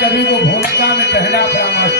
कवि को भूमिका में पहला परामर्श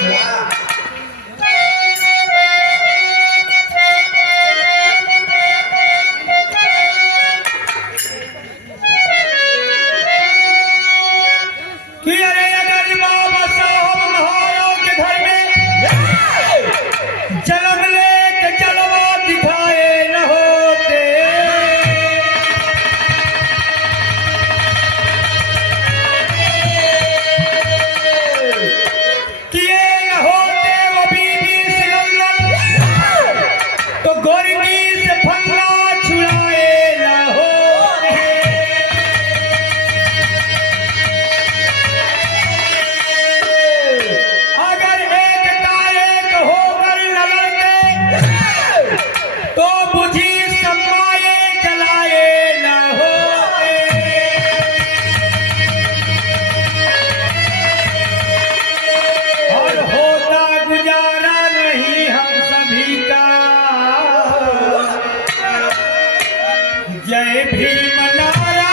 जय भीम नारा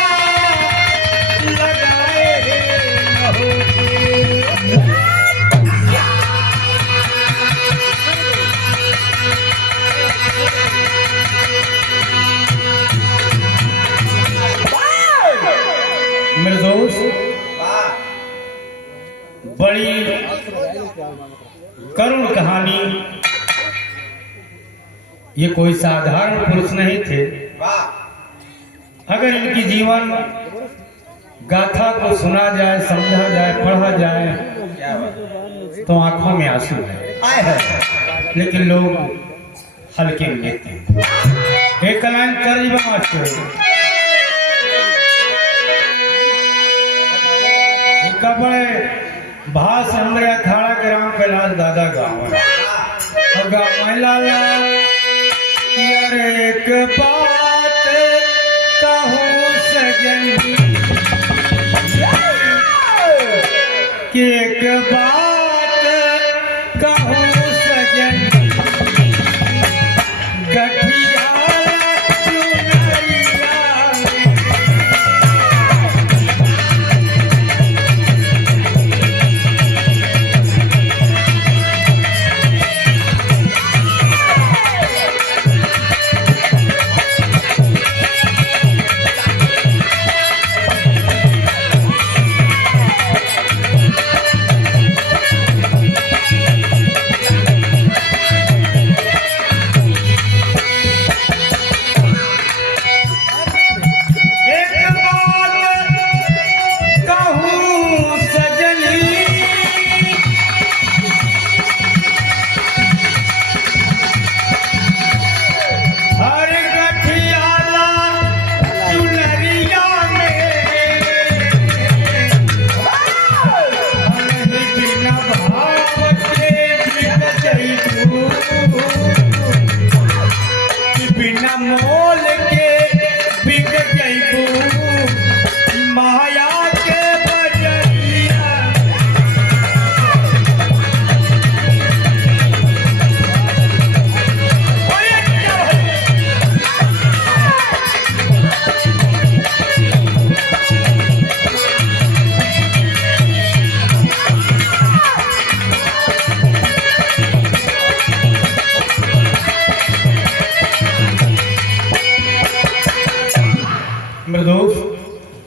लगाए मेरे दोस्त, बड़ी करुण कहानी। ये कोई साधारण पुरुष नहीं थे। अगर इनकी जीवन गाथा को सुना जाए, समझा जाए, पढ़ा जाए तो आंखों में आंसू है, लेकिन लोग हल्के में लेते हैं। एक लाइन बड़े भाष अंदर अखाड़ा के राम कैलाश दादा गाँव और गाँव महिला एक बात कहूँ सजन कि एक बात कहूँ सजन गठिया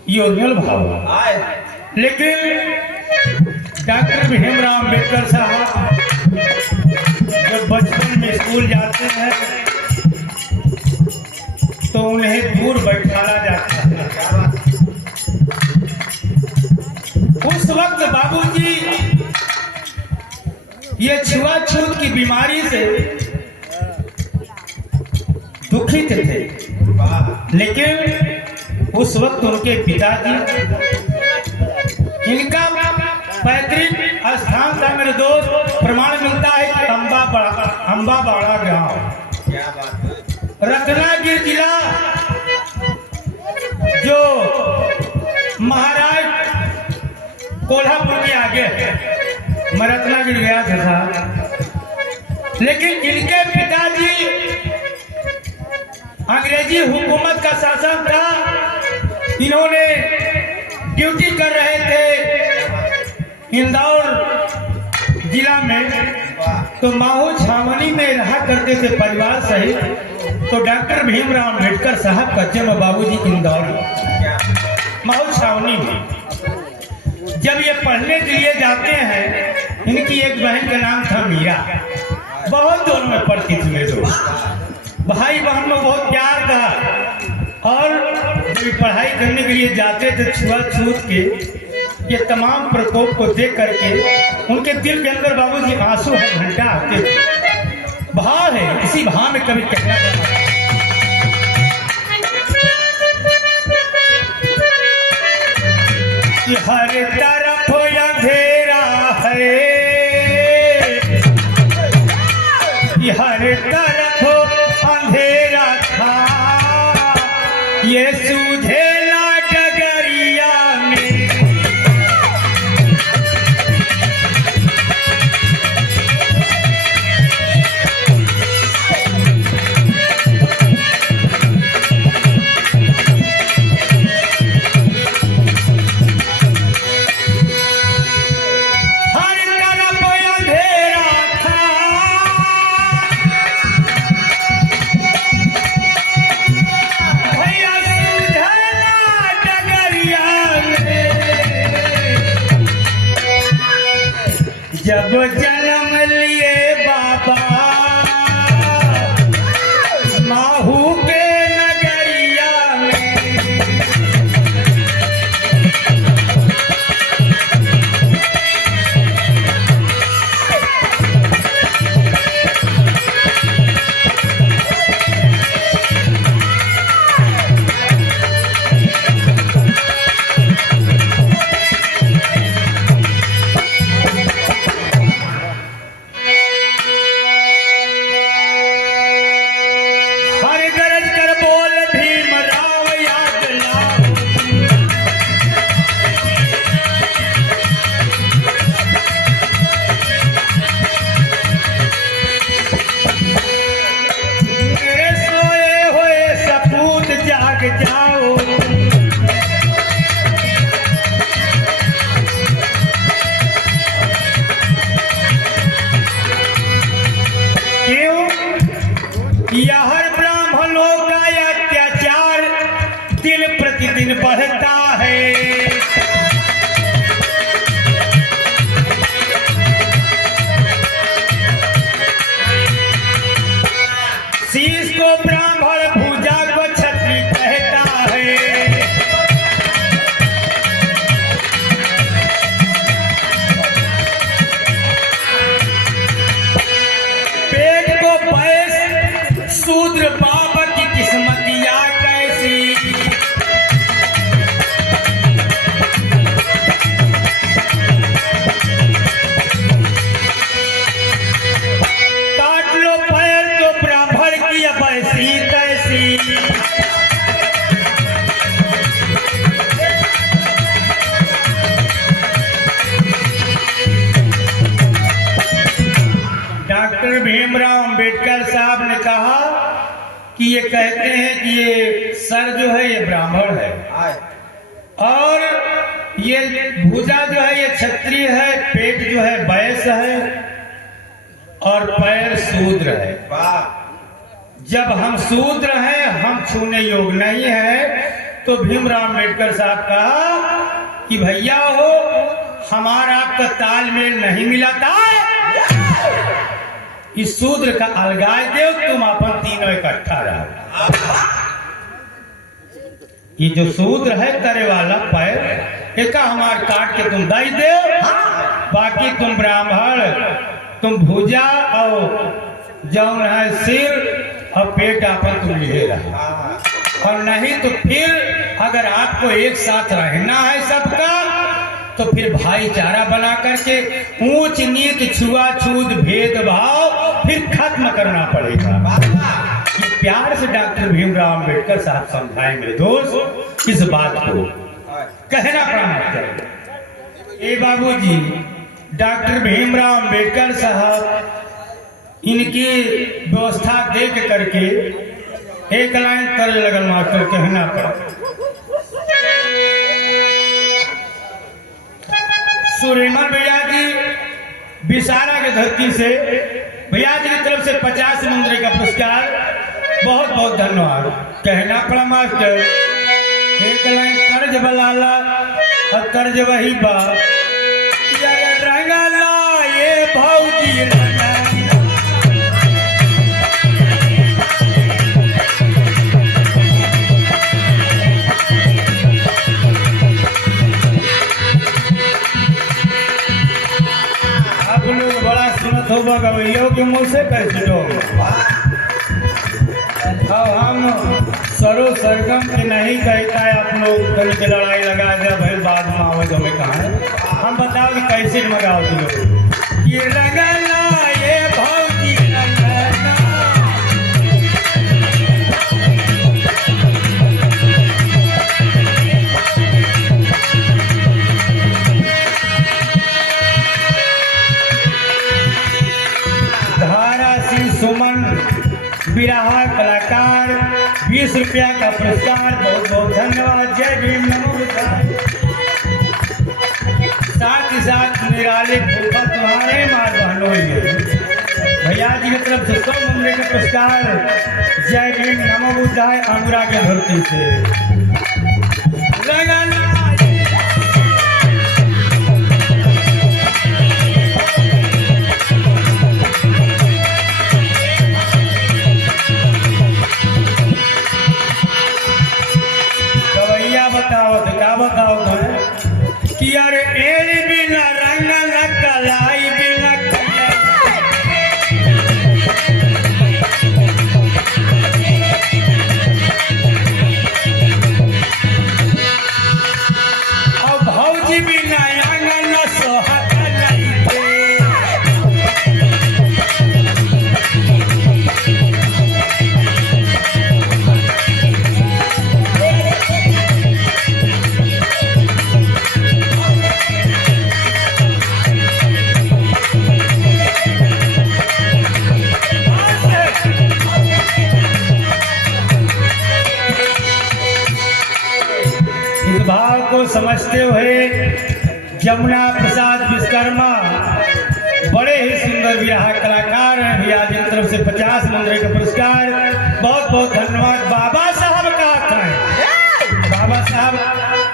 ये ओरिजिनल भाव है। लेकिन डॉक्टर भीमराव अम्बेडकर साहब जब बचपन में स्कूल जाते हैं तो उन्हें दूर बैठाया जाता है। उस वक्त बाबूजी ये छुआछूत की बीमारी से दुखित थे, लेकिन उस वक्त उनके पिताजी, इनका पैतृक स्थान था मेरे दोस्त प्रमाण मिलता है कि अम्बाबाड़ा गांव, क्या बात है। रत्नागिरी जिला, जो महाराज कोल्हापुर के आगे है। मैं रत्नागिरी गया था साहब, लेकिन जिनके पिताजी अंग्रेजी हुकूमत का शासन था, इन्होंने ड्यूटी कर रहे थे इंदौर जिला में, तो माहू छावनी में रहा करते थे परिवार सहित। तो डॉक्टर भीमराव अम्बेडकर साहब का जन्म बाबूजी इंदौर माहू छावनी में। जब ये पढ़ने के लिए जाते हैं, इनकी एक बहन का नाम था मीरा, बहुत दोनों में पढ़ती थी मेरे दोस्त, भाई बहन में बहुत प्यार था। और जब पढ़ाई करने के लिए जाते थे, छुआ-छूत के ये तमाम प्रकोप को देख करके उनके दिल के अंदर बाबूजी आंसू हर घंटा आते थे। भाव है, इसी भाव में कभी कहना कि हर तरफ अंधेरा है, कि हर तरफ अंधेरा था, ये सूझेला डगरिया में। जब जन्म लिए बाबा माहू के नगरिया में, हर ब्राह्मणों का अत्याचार दिन प्रतिदिन बढ़ता है। शीश को ब्राह्मण, भुजा को क्षत्रिय कहता है। पेट को पैस, शूद्र बाप की किस्मतिया कैसी। काट लो पैर तो ब्राह्मण की वैसी कैसी। डॉक्टर भीमराव अंबेडकर साहब ने कहा कि ये कहते हैं कि ये सर जो है ये ब्राह्मण है, और ये भुजा जो है ये क्षत्रिय है, पेट जो है वैश्य है, और पैर शूद्र है। जब हम शूद्र हैं, हम छूने योग्य नहीं है। तो भीमराव अम्बेडकर साहब कहा कि भैया हो, हमारा आपका तालमेल नहीं मिला था, इस शूद्र का अलगाय दो, तुम अपन तीनों इकट्ठा रहो। ये जो शूद्र है तरे वाला पैर एक हमार काट के तुम दई दे, बाकी तुम ब्राह्मण, तुम भुजा और जौन है सिर और पेट अपन तुम लिए रहो। और नहीं तो फिर अगर आपको एक साथ रहना है सबका, तो फिर भाईचारा बना करके ऊंच नीच छुआछूत भेदभाव फिर खत्म करना पड़ेगा। ये प्यार से डॉक्टर भीमराव अम्बेडकर साहब समझाए मेरे दोस्त इस बात को कहना प्रारंभ। ए बाबूजी, डॉक्टर भीमराव अम्बेडकर साहब इनकी व्यवस्था देख करके एक लाइन कर लगल मास्टर कहना पड़ा। सुरेमन भैया जी विसारा के धरती से भैया जी की तरफ से 50 मुंद्रे का पुरस्कार, बहुत बहुत धन्यवाद। कहना पड़ा मास्टर एक लाइन कर्ज बलाला और कर्ज वही बा रंगला ये भौजी रंगला। आप लोग बड़ा सुनत होगा गवैयों के मुंह से कैसे अब हम सरो सरगम के नहीं कहता है। आप लोग कल के लड़ाई लगा दिया भाई बाद में आओ जो मैं कहा है। हम बताओ कि कैसे मंगाओ तुम लोग ये रंगला ये भौजी रंगला। धारा सिंह सुमन बिरहा कलाकार 20 रुपया का पुरस्कार, बहुत बहुत धन्यवाद। जय भीम नमो बुद्धाय। साथ ही साथ निराले फूफा तुम्हारे मार बहनों भैया जी की तरफ से 100 मुंद्रे का पुरस्कार। जय भीम नमो बुद्धाय। अनुरा के धरती से बताओ तो क्या बताओ कि अरे एड़ बिना रंग न कलाई बिना और भौजी बिना अंग न सोहत नहीं भाव को समझते हुए जमुना प्रसाद विश्वकर्मा बड़े ही सुंदर विरहा कलाकार हैं। भैया जी की तरफ से 50 मुंद्रे का पुरस्कार, बहुत बहुत धन्यवाद। बाबा साहब का है, बाबा साहब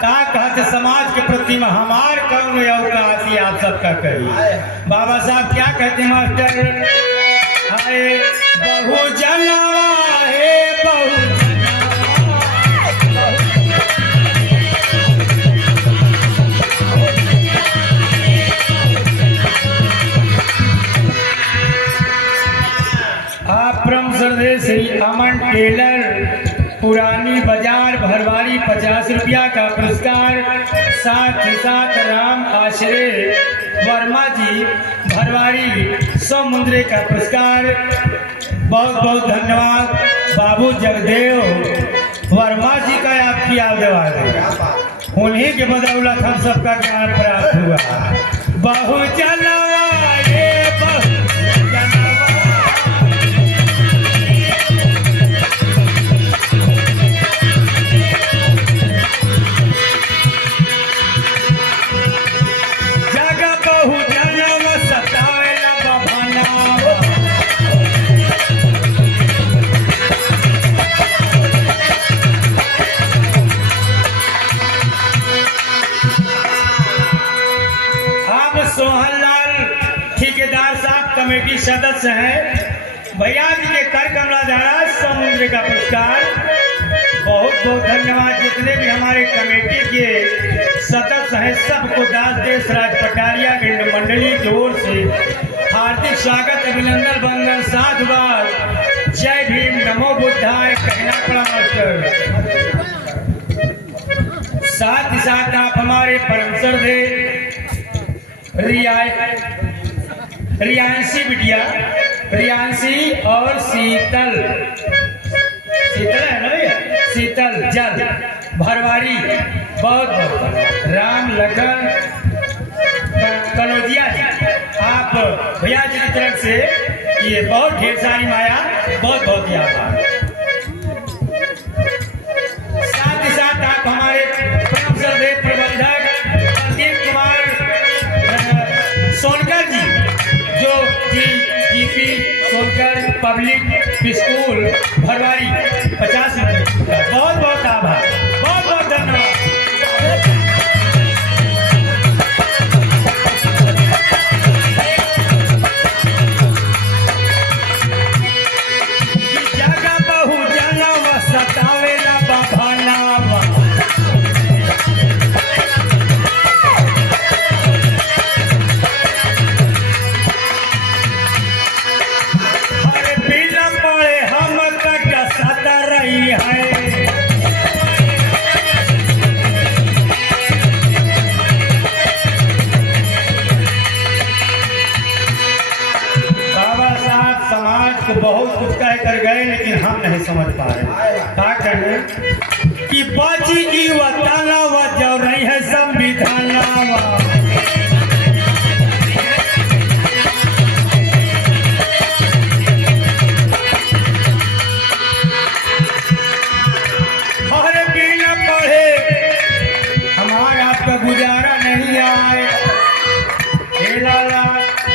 का कहते समाज के प्रति में हमार कौन औकात है आप सबका कहिए। बाबा साहब क्या कहते मास्टर, हाय बहु जनवा है बहु श्री अमन टेलर पुरानी बाजार भरवारी 50 रुपया का पुरस्कार। साथ ही साथ राम आश्रय वर्मा जी भरवारी 100 मुंद्रे का पुरस्कार, बहुत बहुत धन्यवाद। बाबू जगदेव वर्मा जी का आपकी याद, उन्हीं के बदौलत हम सबका ज्ञान प्राप्त हुआ। बहु जनवा ये बहु कमेटी सदस्य हैं। भैया जी के कर कमला द्वारा 100 मुंद्रे का पुरस्कार, बहुत बहुत धन्यवाद। जितने भी हमारे कमेटी के सदस्य हैं सबको दास देश राज पटारिया के मंडली की ओर से हार्दिक स्वागत, अभिनंदन, वंदन, साधुवाद। जय भीम नमो बुद्धाय कहना पड़ा मास्टर। साथ ही साथ आप हमारे हमारे परम श्रद्धे रियांशी बिटिया, रियांशी और शीतल, शीतल है ना भैया, शीतल जल भरवारी, बहुत बहुत राम लखन कनौजिया जी, आप भैया जी की तरफ से ये बहुत ढेर सारी माया, बहुत बहुत ही आभार। साथ ही साथ आप हमारे परम श्रद्धेय प्रबंधक प्रदीप कुमार सोनकर जी, जो GP Sonkar public school Bharwari 50 रुपये, बहुत बहुत आभार, बहुत बहुत धन्यवाद। बहुत कुछ कह कर गए लेकिन हम नहीं समझ पा रहे क्या कहें कि बाजी ई वताना व जो रही है संविधान। हर बिना पढ़े हमारा आपका गुजारा नहीं आए, लाला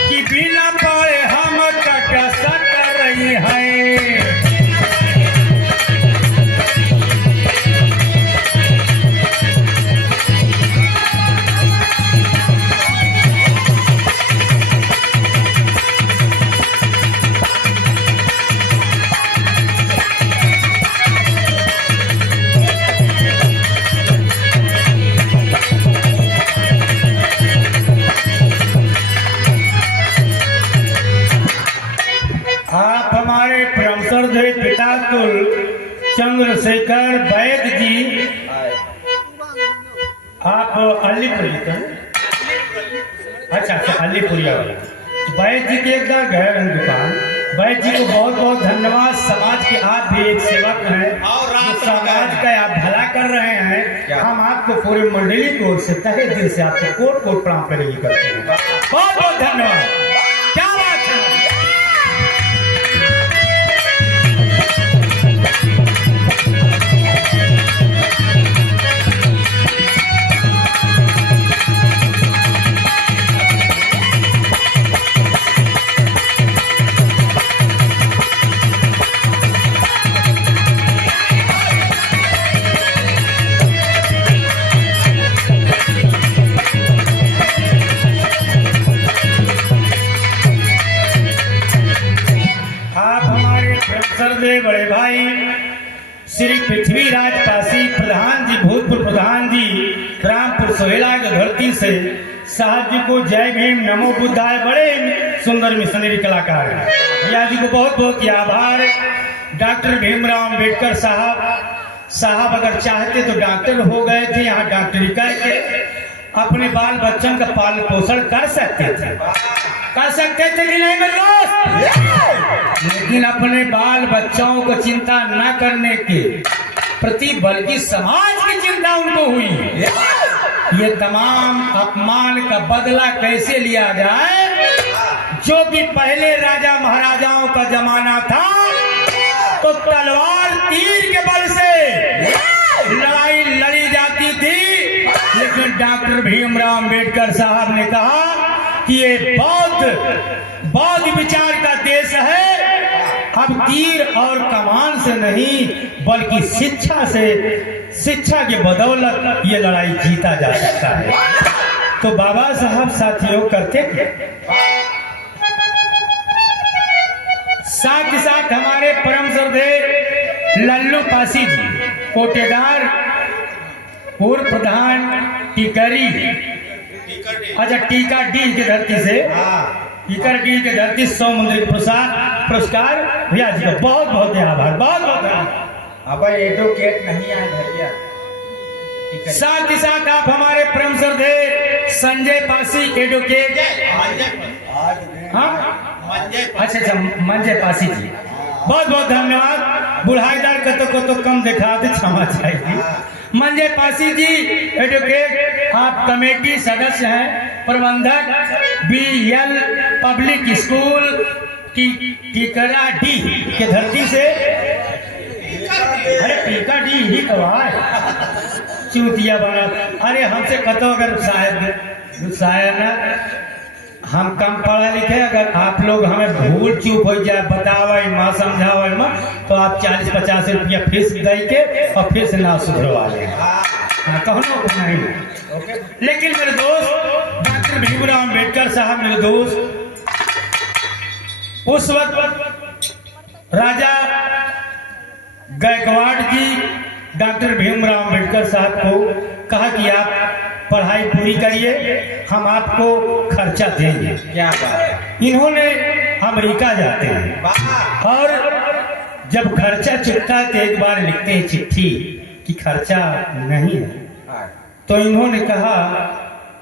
कि बिना पढ़े हम कसर रही है। आप हमारे परम श्रद्धेय पिता कुल चंद्रशेखर वैद्य जी, आप अलीपुरी, अच्छा अलीपुरिया वैद्य जी के एक घर है दुकान। वैद्य जी को बहुत बहुत धन्यवाद। समाज के आप भी एक सेवक हैं और समाज का आप भला कर रहे हैं। हम आपको पूरी मंडली की ओर से तहे दिल से आपको कोट कोट प्रणाम करते हैं। बहुत बहुत धन्यवाद। क्या बात है। श्रद्धेय बड़े भाई श्री पृथ्वीराज पासी प्रधान जी, भूतपूर्व प्रधान जी, रामपुर सोहेला की धरती से साहब जी को जय भीम नमो बुद्धाय, बड़े सुंदर मिशनरी कलाकार हैं। भैया जी को बहुत बहुत आभार। डॉक्टर भीमराव अम्बेडकर साहब अगर चाहते तो डॉक्टर हो गए थे, यहाँ डॉक्टरी करके अपने बाल बच्चों का पालन पोषण कर सकते थे कि नहीं मेरे दोस्त? लेकिन अपने बाल बच्चों को चिंता न करने के प्रति बल्कि समाज की चिंता उनको हुई। ये तमाम अपमान का बदला कैसे लिया जाए। जो कि पहले राजा महाराजाओं का जमाना था तो तलवार तीर के बल से लड़ाई लड़ी जाती थी, लेकिन डॉक्टर भीमराव अम्बेडकर साहब ने कहा कि ये बौद्ध विचार का देश है। अब तीर और कमान से नहीं बल्कि शिक्षा के बदौलत ये लड़ाई जीता जा सकता है। तो बाबा साहब साथियों करते थे। साथ ही साथ हमारे परम श्रद्धेय लल्लू पासी जी, कोटेदार, पूर्व प्रधान टीकरी, अच्छा टीका डी की धरती से, टीकर डी की धरती 100 मंदिर पुरस्कार भैया जी को बहुत बहुत आभार, बहुत बहुत। अब एडवोकेट नहीं आए भैया, साथ ही साथ आप हमारे परम श्रद्धे संजय पासी एडवोकेट, हाँ अच्छा मंजय पासी जी, बहुत बहुत धन्यवाद। बुढ़ाईदार को तो कम दिखाते, क्षमा चाहिए। मंजय पासी जी एडवोकेट, आप कमेटी सदस्य हैं, प्रबंधक BL पब्लिक स्कूल टीकरा डी के धरती से। अरे टीका डी ही कहा है, चूतिया बना। अरे हमसे कतो अगर शायद ना हम कम पढ़े लिखे, अगर आप लोग हमें भूल चूक हो जाए, बतावे माँ समझावे माँ, तो आप 40-50 रुपया फीस दे के और फिर से ना सुधरवा लें, कहनो नहीं। लेकिन मेरे दोस्त डॉक्टर भीमराव अम्बेडकर साहब, मेरे दोस्त उस वक्त राजा गायकवाड़ जी डॉक्टर भीमराव अम्बेडकर साहब को कहा कि आप पढ़ाई पूरी करिए, हम आपको खर्चा देंगे। क्या बात। इन्होंने अमेरिका जाते हैं और जब खर्चा चुकता है तो एक बार लिखते हैं चिट्ठी कि खर्चा नहीं है। तो इन्होंने कहा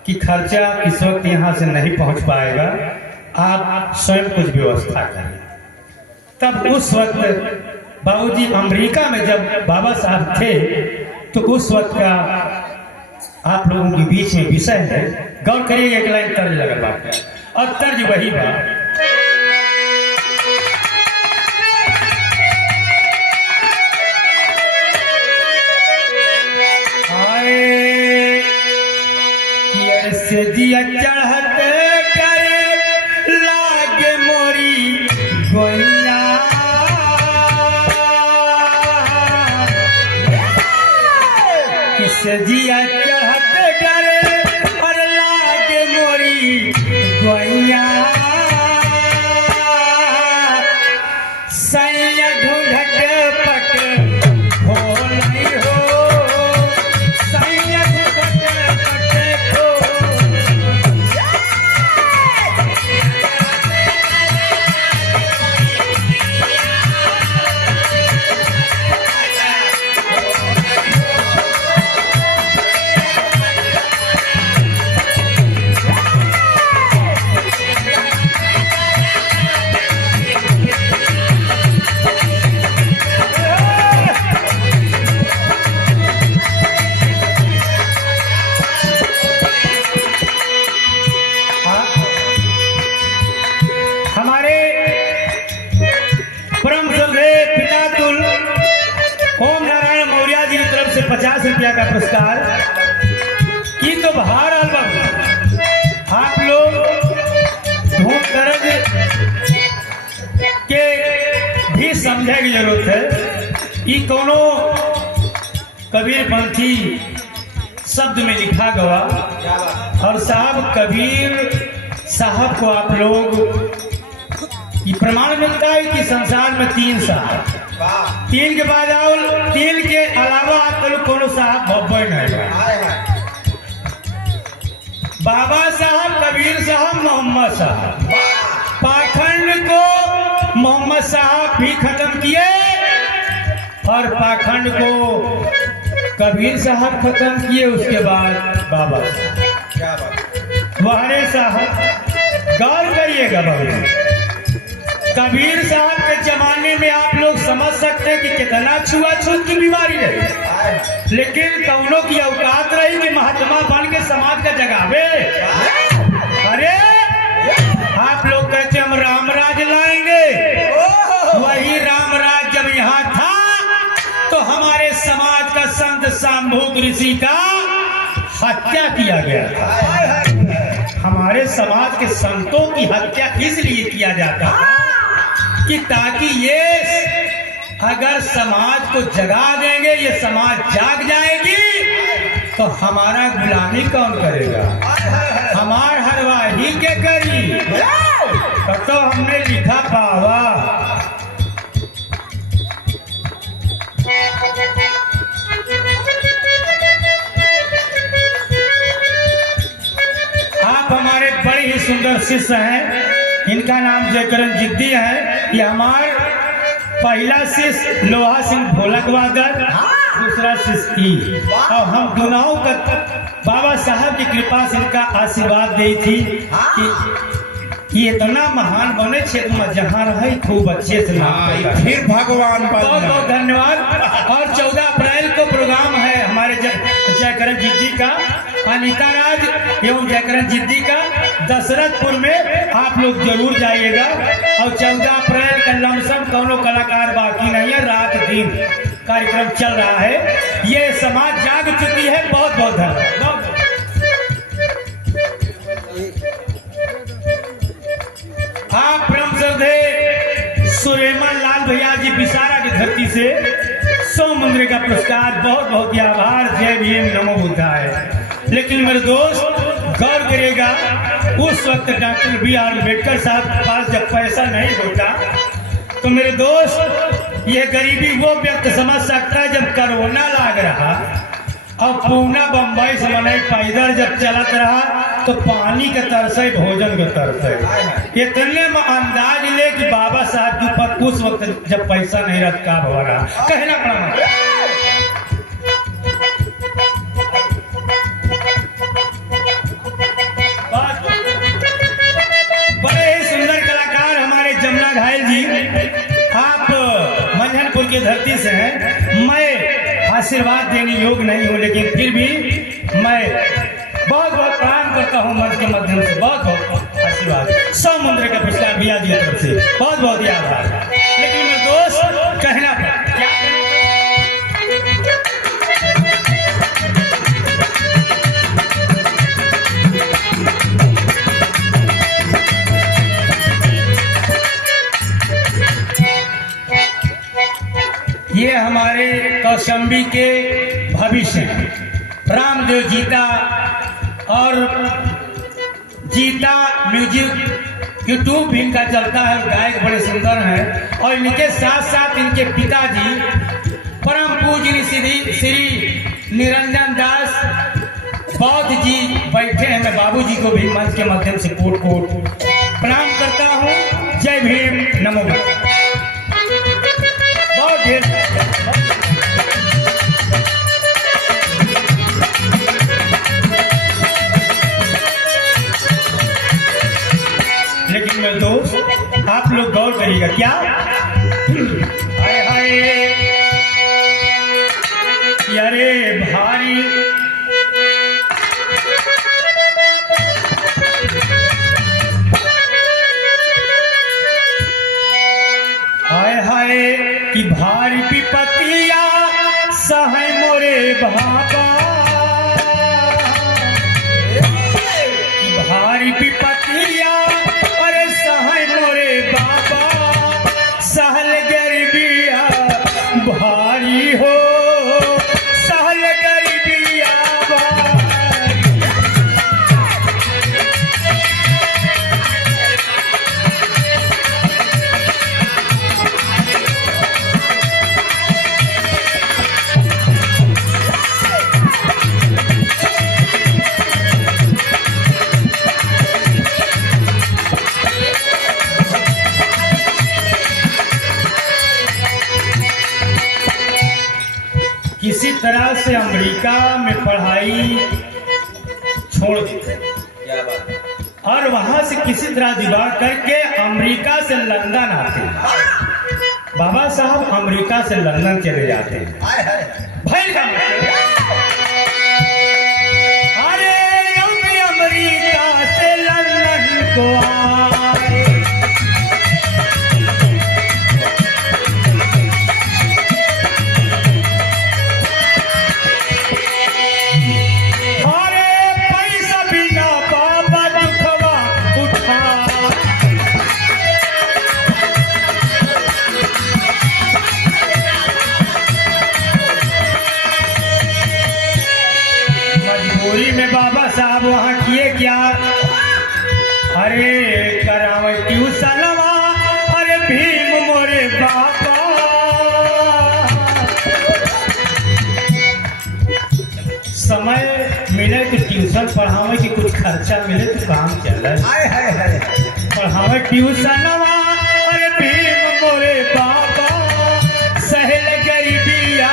कि खर्चा इस वक्त यहाँ से नहीं पहुँच पाएगा, आप स्वयं कुछ व्यवस्था करें। तब उस वक्त बाबूजी अमेरिका में जब बाबा साहब थे, तो उस वक्त का आप लोगों के बीच में विषय है, गौर करिए। एक लाइन तर्ज लगा बात है और तर्ज वही बात, से दिया चढ़त करे लागे मोरी गोइया, किसे दिया चढ़त करे और लागे मोरी गोइया, सैया घूंघट पट हो नहीं हो, सैया घूंघट पट हो। ₹50 का पुरस्कार की तो बाहर आप लोग ढूंढ दर्ज के भी समझे की जरूरत है। ये कोनो कबीरपंथी शब्द में लिखा गवा और साहब कबीर साहब को आप लोग ये प्रमाण मिलता है कि संसार में 3 साहब, 3 के बाद और 3 के अलावा आप लोग कोनो साहब भब्बे नहीं। बाबा साहब, कबीर साहब, मोहम्मद साहब। पाखंड को मोहम्मद साहब भी खत्म किए और पाखंड को कबीर साहब खत्म किए। उसके बाद बाबा साहब, वहरे साहब, गौर करिएगा बाबू। कबीर साहब के जमाने में आप लोग समझ सकते हैं कि कितना छुआछूत की बीमारी रही, लेकिन कौनों की औकात रही कि महात्मा बन के समाज का जगावे। अरे आप लोग कहते हम रामराज लाएंगे, वही रामराज जब यहाँ था तो हमारे समाज का संत शांभूक ऋषि का हत्या किया गया था। हमारे समाज के संतों की हत्या इसलिए किया जाता कि ताकि ये अगर समाज को जगा देंगे, ये समाज जाग जाएगी तो हमारा गुलामी कौन करेगा, हमार हरवाही के करी। तो हमने लिखा पावा आप हमारे बड़े ही सुंदर शिष्य हैं, इनका नाम जयकरण जिद्दी है। ये हमार पहला शिष्य लोहा सिंह ढोलक वादक दूसरा शिष्य ई। और हम दोनों का बाबा साहब की कृपा से इनका आशीर्वाद दी थी कि इतना महान बने क्षेत्र में जहाँ रहे खूब अच्छे से नाम करता। फिर भगवान बहुत बहुत धन्यवाद। और 14 अप्रैल को प्रोग्राम है हमारे जयकरण जिद्दी का, अनीता राज एवं जयकरण जिद्दी का दशरथपुर में, आप लोग जरूर जाइएगा। और 14 अप्रैल का लमसम कौनो कलाकार बाकी नहीं है, रात दिन कार्यक्रम चल रहा है। ये समाज जाग चुकी है। बहुत बहुत धन्यवाद। आप परम श्रद्धेय सुलेमान लाल भैया जी बिसारा की धरती से 100 मुद्रे का पुरस्कार, बहुत बहुत ही आभार। जय भीम, नमो बुद्धाय। लेकिन मेरे दोस्त गौर करेगा, उस वक्त डॉक्टर B.R. अम्बेडकर साहब के पास जब पैसा नहीं होता तो मेरे दोस्त ये गरीबी वो व्यक्ति समझ सकता है जब कोरोना लाग रहा और पूना बम्बई से मनाई पैदल जब चलत रहा तो पानी के तरसे, भोजन के तरसे। इतने में अंदाज ले कि बाबा साहब के ऊपर उस वक्त जब पैसा नहीं रहता का भरा कहना पड़ा। बड़े ही सुंदर कलाकार हमारे जमुना घायल जी, आप मंझनपुर की धरती से हैं। मैं आशीर्वाद देने योग्य नहीं हूँ, लेकिन फिर भी मैं बहुत बहुत प्रणाम करता हूँ मंच के माध्यम से। बहुत बहुत आशीर्वाद। 100 मुद्रे का पुरस्कार भैया जी की तरफ से बहुत बहुत ही आभार। लेकिन मेरे दोस्त कहना क्या ये हमारे कौशंबी के भविष्य रामदेव जीता और जीता म्यूजिक यूट्यूब भी इनका चलता है। गायक बड़े सुंदर हैं। और इनके साथ साथ इनके पिताजी परम पूज्य श्री निरंजन दास बौद्ध जी बैठे हैं। मैं बाबूजी को भी मंच के माध्यम से कोट कोट प्रणाम करता हूँ। जय भीम, नमो बुद्धाय। बहुत ढेर लेकिन मेरे दोस्त आप लोग गौर करिएगा क्या, हाय हाय अरे भारी हाय हाय कि भारी विपत्तिया सहाय मोरे बाबा, कि भारी विपत्तिया अरे सहाय मोरे बाबा, सहल गरीबिया भारी हो, सहल गरीबिया भारी। किसी तरह से अमेरिका में पढ़ाई छोड़ दी क्या बात है? और वहां से किसी तरह जुगाड़ करके अमेरिका से लंदन आते हैं। बाबा साहब अमेरिका से लंदन चले जाते हैं। हाय हाय भाई का अरे अमेरिका से लंदन को आए, में बाबा साहब वहां किए क्या, अरे करावे ट्यूशनवा, अरे भीम मोरे बाबा। समय मिले तो ट्यूशन पढ़ावे की कुछ खर्चा मिले तो काम चले। हाय हाय हाय पढ़ावे ट्यूशनवा, अरे भीम मोरे बाबा, सहल गरीबिया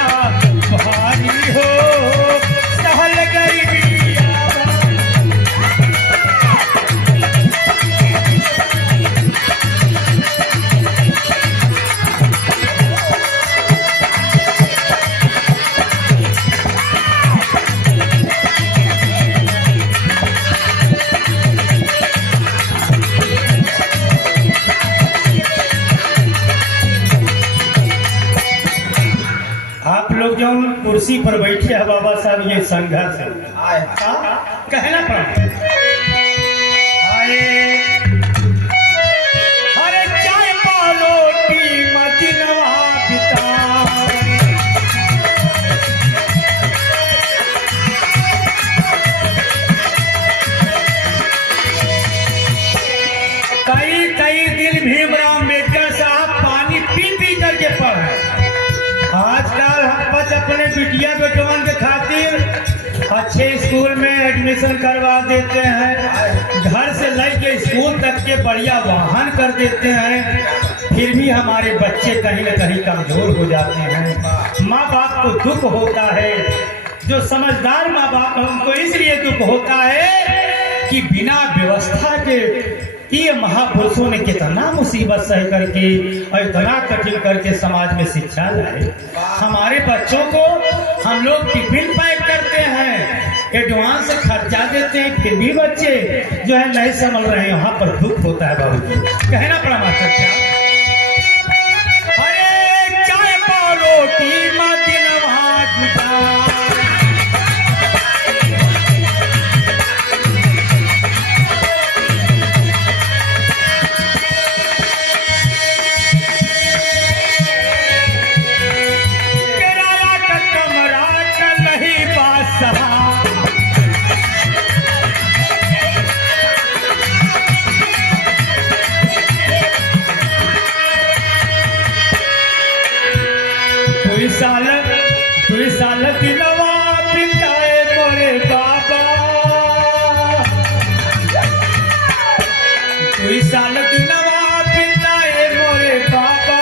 कुर्सी पर बैठे हैं बाबा साहब, ये संघर्ष है। आए हाय। कहना पड़ा आए अरे चाय रोटी मदिनवा बिता, कई दिन भीमराव अम्बेडकर साहब पानी पी पी करके पढ़े। आजकल हम बस अपने बिटिया बेटवन के खातिर अच्छे स्कूल में एडमिशन करवा देते हैं, घर से लेके स्कूल तक के बढ़िया वाहन कर देते हैं, फिर भी हमारे बच्चे कहीं न कहीं कमजोर हो जाते हैं। माँ बाप को दुख होता है, जो समझदार माँ बाप है उनको इसलिए दुख होता है कि बिना व्यवस्था के ये महापुरुषों ने कितना मुसीबत सह करके और इतना कठिन करके समाज में शिक्षा लाए। हमारे बच्चों को हम लोग टिफिन पैक करते हैं, एडवांस खर्चा देते हैं, फिर भी बच्चे जो है नहीं समझ रहे हैं। यहाँ पर दुख होता है बाबूजी, कहना पड़ा मास्टर क्या। अरे चाय रोटी मदिनवा बिता, दुई साल दिलवा बिताए मोरे बाबा, दुई साल दिलवा बिताए मोरे बाबा,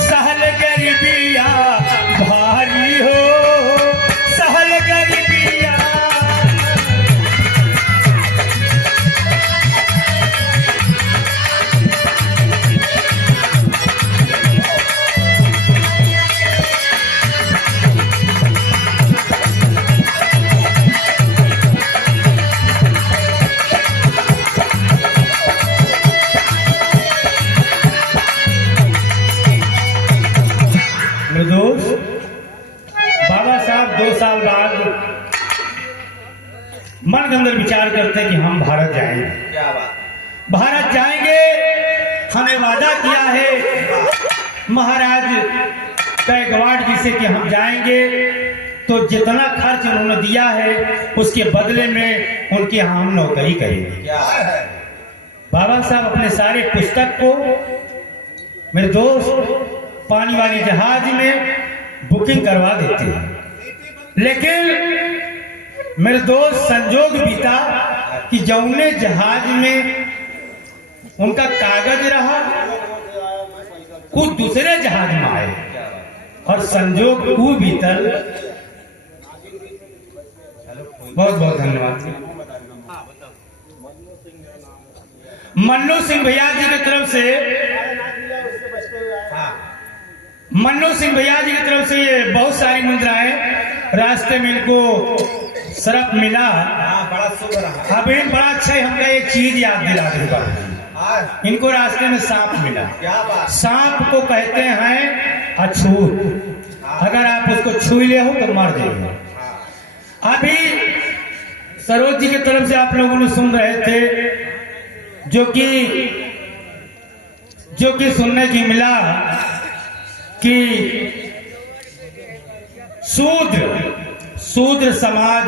सहल गरीबिया भारी हो, सहल गरीबिया। बाबा साहब 2 साल बाद मन के अंदर विचार करते हैं कि हम भारत जाएंगे, क्या बात। भारत जाएंगे। हमें वादा किया है महाराज गायकवाड़ जी से कि हम जाएंगे तो जितना खर्च उन्होंने दिया है उसके बदले में उनके यहाँ हम नौकरी करेंगे। क्या है। बाबा साहब अपने सारे पुस्तक को मेरे दोस्त पानी वाली जहाज में बुकिंग करवा देते हैं, लेकिन मेरे दोस्त संजोग बीता कि जौने जहाज में उनका कागज रहा कुछ दूसरे जहाज में आए और संजोग को बीतल। बहुत बहुत धन्यवाद। मन्नू सिंह भैया जी की तरफ से, मन्नू सिंह भैया जी की तरफ से ये बहुत सारी मुद्राएं, रास्ते में इनको सरफ मिला। बड़ा शुभ रहा। अब इन बड़ा अच्छा है, हमका एक चीज याद दिला दी बाबू, इनको रास्ते में सांप मिला। क्या बात। सांप को कहते हैं अछूत, अगर आप उसको छू ले हो तो मर जाएगा। अभी सरोज जी की तरफ से आप लोगों ने सुन रहे थे, जो कि सुनने की मिला कि शूद्र समाज,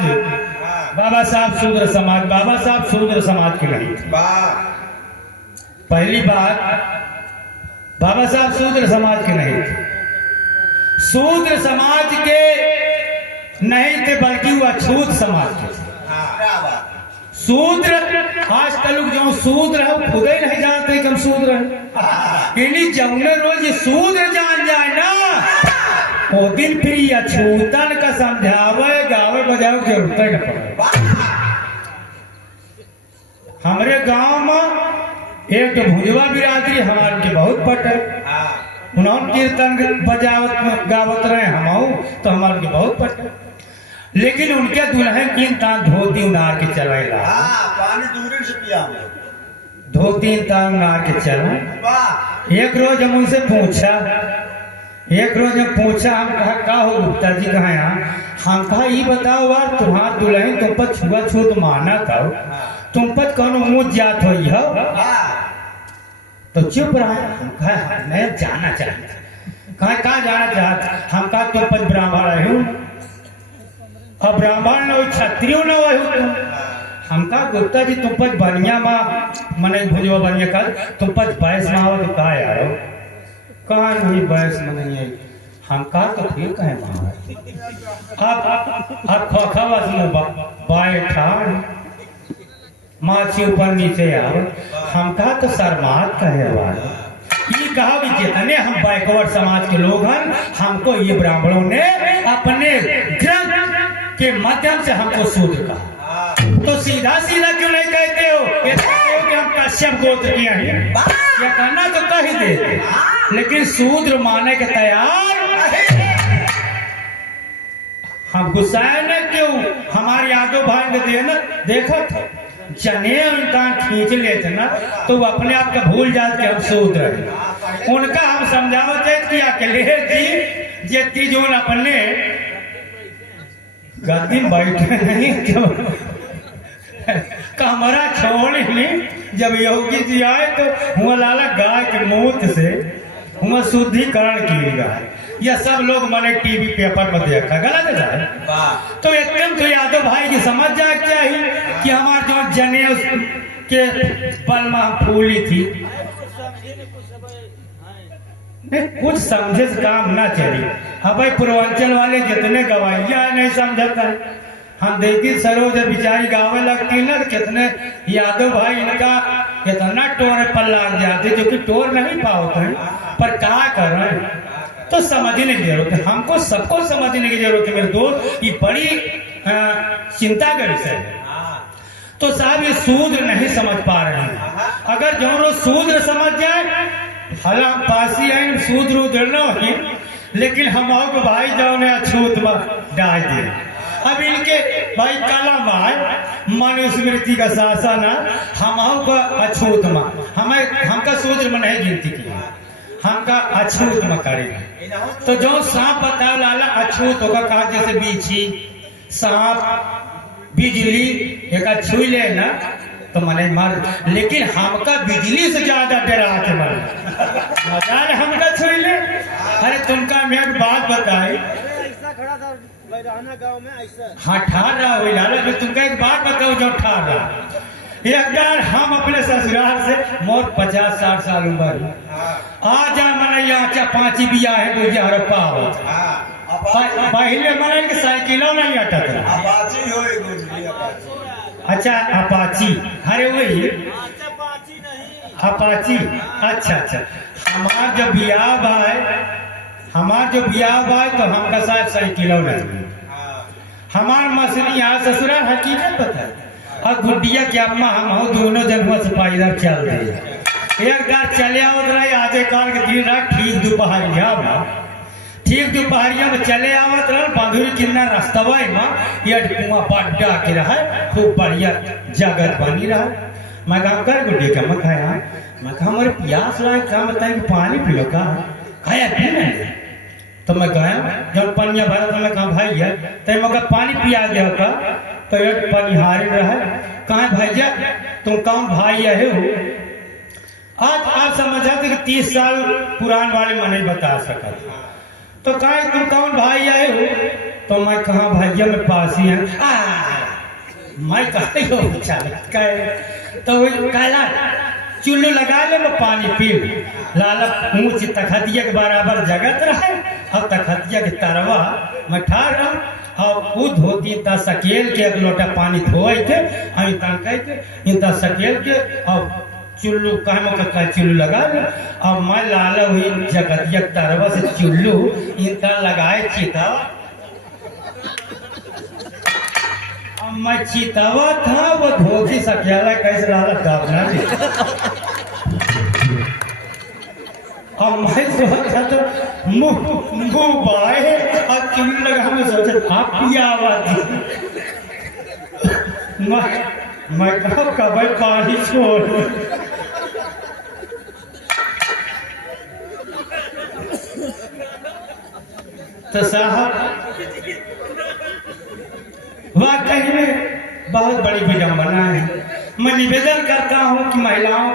बाबा साहब शूद्र समाज, बाबा साहब शूद्र समाज के नहीं थे। पहली बात, बाबा साहब शूद्र समाज के नहीं थे, शूद्र समाज के नहीं थे बल्कि वो अछूत समाज के थे। शूद्र आज कल जो शूद्र है वो खुद ही नहीं जानते कि हम शूद्र हैं। इन्हीं जमुने रोज शूद्र जान जाए ना, वो दिन फिर अछूतन का समझावे गावे बजावे जरूरत न पड़े। हमारे गांव में एक तो भुजवा बिरादरी हमारे के बहुत पटे, उन्होंने कीर्तन बजावत गावत रहे हम तो हमारे के बहुत पटे, लेकिन उनके दुल्हन की धोती उनार के चलेगा। पानी दूर से पिया, धोती तान उनार के चला। एक रोज हम उनसे पूछा, एक रोज जब पूछा, हम कहा का हो गुप्ता जी कहाँ यहाँ? हम कहा ये बताओ यार, तुम्हार दुल्हन तुम पर छुआछूत माना था, तुम पर कौन मुँह जात हो तो चुप रहा। हम कहा मैं जाना चाहता। कहाँ जाना चाहता? हम कहा तुम पर ब्राह्मण रहे, अब ब्राह्मण न हो क्षत्रिय न हो तुम। हम कहा गुप्ता जी तुम पर बनिया माँ मने भुजवा बनिया कर, तुम पर बैस माँ हो तो कहा यार कहाँ नहीं बैस नहीं है। हम कहा तो फिर कहे माँ आप खोखा बैठा माछी ऊपर नीचे आओ। हम कहा तो शर्मात कहे ये कहा भी जितने हम बैकवर्ड समाज के लोग हैं, हमको ये ब्राह्मणों ने अपने ग्रंथ के माध्यम से हमको शूद्र कहा। तो सीधा सीधा क्यों नहीं कहते हो ये कहते हो कि हम कश्यप गोत्र के हैं? ये कहना तो कह ही देते, लेकिन शूद्र माने के तैयार हम गुस्साए न क्यों? हमारे यादव भाई ने देना देखा था जने इंसान खींच लेते ना तो वो अपने आप का भूल जाते हम शूद्र हैं। उनका हम समझावते कि अकेले जी ये जो अपने गद्दी बैठे नहीं क्यों कमरा छोड़ नहीं। जब योगी जी आए तो हुआ लाला गाय के मूत्र से हुआ शुद्धिकरण किएगा। यह सब लोग मैंने टीवी पेपर में देखा, गलत है। तो एकदम तो यादव भाई की समझ जाए चाहिए कि हमारे जो जने के पलमा फूली थी, कुछ समझे से काम ना चली। अब भाई पूर्वांचल वाले जितने गवाइया नहीं समझता। हम देखी सरोज बिचारी गावे लगती ना, कितने यादव भाई इनका कितना टोर पर लग जाते, जो कि टोर नहीं पाते हैं, पर क्या कर रहे हैं तो समझने की जरूरत है। हमको सबको समझने की जरूरत है मेरे दोस्त, ये बड़ी चिंता का विषय है। तो साहब ये शूद्र नहीं समझ पा रहे हैं। अगर जो लोग शूद्र समझ जाए, हला पासी है शूद्र उद्र न हो, लेकिन हम को भाई जाओ ने अछूत में डाल दिए। अब इनके भाई कला माय मनुस्मृति का शासन हम को अछूत में हमका शूद्र में नहीं गिनती की, हमका अछूत में करेंगे। तो जो सांप बताओ लाला अछूत होगा, कहा जैसे बीछी सांप बिजली एक छुई ले ना तो मने मर, लेकिन हमका बिजली से ज्यादा डरा के मर मजाल हमका छुई ले। अरे तुमका मैं एक बात बताई, गाँव में ऐसा हाँ ठार रहा हुई लाला, मैं तुमका एक बात बताऊं जो ठार रहा। एक बार हम अपने ससुराल से मोर 50-60 साल उम्र आ जा मैंने यहाँ पांची बिया है मुझे हड़प्पा हो पहले मैंने कि साइकिलों नहीं अटक अच्छा अपाची, अरे वही अपाची। अच्छा अच्छा हमार जब बियाह भाई तो हमका साहब साइकिलों नहीं, हमार मसली यहाँ ससुराल हकीकत बता। और गुड्डिया के अम्मा हम दोनों जगह से पैदल चल रही। एक बार चले आवत रहे आजे काल के दिन रात ठीक दोपहरिया में चले आवत रहे बांधुरी किन्ना रास्तवा में ये कुआं पड्डा के रहा, खूब बढ़िया जगत बनी रहा। मैं काम कर गुड्डी का मैं खाया, मैं कहा हमारे प्यास लाए क्या बताए कि पानी पी लो का खाया पी नहीं। तो मैं गया जब पनिया भरा तो मैं कहा भाई है तो मगर पानी पिया गया का तो एक पनिहारी रहा, कहा भैया तुम कौन भाई है हो? आज आप समझाते कि 30 साल पुरान वाले मैं नहीं बता सका। तो कहा तुम कौन भाई आए हो? तो मैं कहा भैया मैं पासी है। मैं कहते हो तो कहला चुल्लू लगा ले मैं पानी पी लाला मुँह से तखतिया के बराबर जगत रहे। अब तखतिया के तरवा मैं ठार रहा और वो धोती ता सकेल के एक लोटा पानी धोए के हम कह के ता सकेल के और चुल्लू कहा चुल्लू लगा ले। और मैं लाला हुई जगतिया तरवा से चुल्लू इनका लगाए चितावा। मैं चितावा था वो धोती सकेला कैसे लाला दाबना दी। और मैं सोचा तो मुंह बाए और चुल्लू लगा, मैं सोचा आप की आवाज मैं कहा कब पानी छोड़। तो साहब वाकई में बहुत बड़ी विडंबना है। मैं निवेदन करता हूँ कि महिलाओं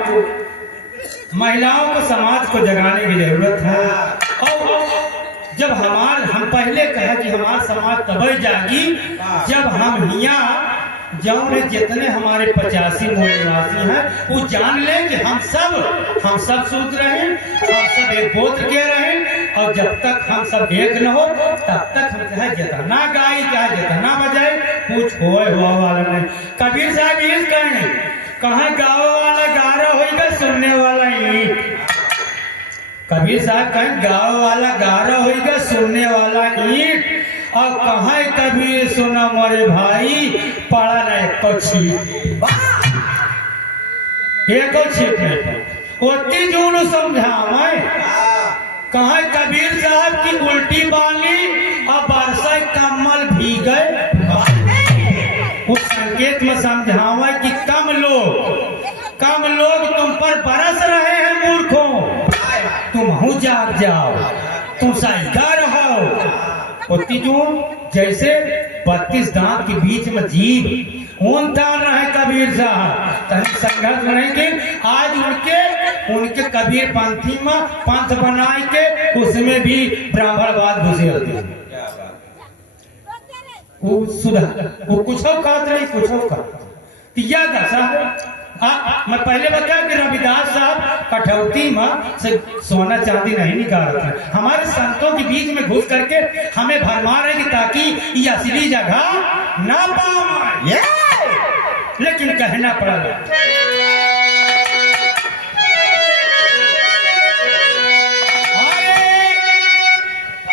को समाज को जगाने की जरूरत है। और जब हम पहले कहे कि हमारा समाज तभी जागी जब हम यहाँ जौन जितने हमारे 85 मूल निवासी हैं वो जान लें कि हम सब सूत्र रहें, हम सब एक गोत्र के रहें। और जब तक हम सब एक न हो तब तक हम चाहे जितना गाई चाहे जितना बजाए कुछ हुआ वाला नहीं। कबीर साहब ये कहें गावे वाला गारा होगा सुनने वाला ही। कबीर साहब कहें गावे वाला गारा होगा सुनने वाला ईंट। और कहाँ कबीर सुना मोरे भाई पड़ा न एक छीट में ओती जून समझावे। कहाँ कबीर साहब की उल्टी बाली और बरसा कमल भी गए। उस संकेत में समझावे कि कम लोग तुम पर बरस रहे हैं मूर्खों, तुम जाग जाओ, तुम साइगा रहो। जून जैसे 32 दांत के बीच में जीव ऊन डाल रहे कबीर साहब तभी संघर्ष रहेंगे। आज उनके कबीर पंथी में पंथ बनाए के उसमें भी ब्राह्मणवाद घुसे होते हैं। वो कुछ तिया दशा मैं पहले बताया कि रविदास साहब कठौती में से सोना चांदी नहीं निकालते। हमारे संतों के बीच में घुस करके हमें भरमा रहे कि ताकि ये असली जगह ना पाए, लेकिन कहना पड़ा।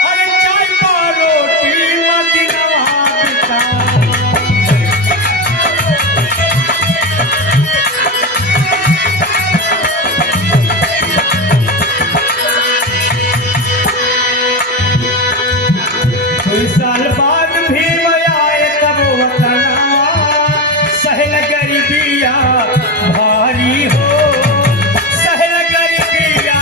अरे चाय पा रोटी साल बाद भी आए तब वतनवा सहल गरीबिया भारी हो, सहल गरीबिया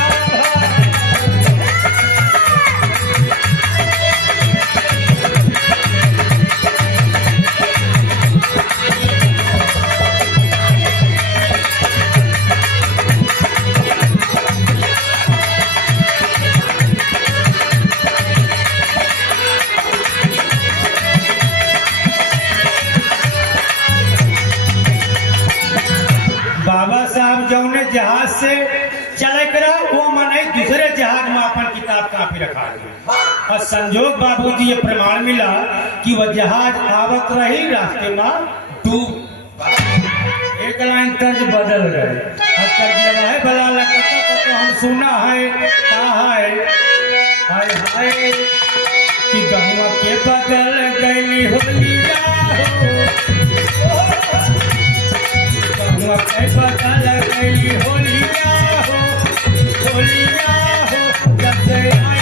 बाबा साहब जौने जहाज से चले करा वो मने दूसरे जहाज में अपन किताब कापी रखा और संजोग बाबूजी ये प्रमाण मिला कि वह जहाज आवत रही रास्ते में डूब एक लाइन तर्ज बदल गए। है भला लगता तो हम सुना है हाय हाय कि गहुआ के बदल गई होलिया हो, बदल गई होलिया हो जब से आई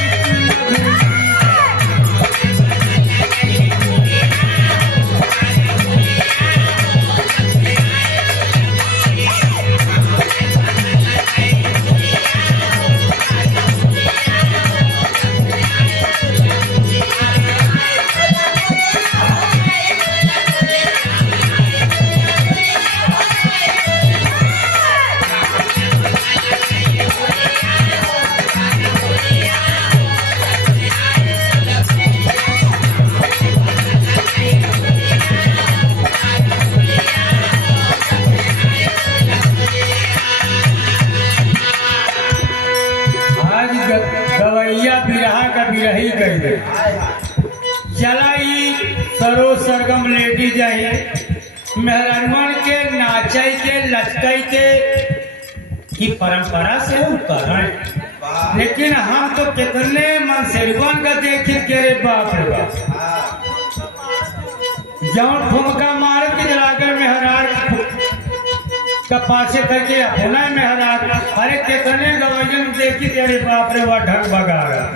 गवैया बिरहा का बिरही गई जलाई सरो सरगम लेडी जाए मेहरमन के नाचे के लचकई के की परंपरा से करें। लेकिन हम तो कितने मनसेरुवन का देखे के रे बाप रे बाप जौन ठुमका मार के जलाकर मेहरार का पासे करके अपना मेहरार अरे कितने गवैयन देखी तेरे बाप रे वाह ढंग बगा रहा।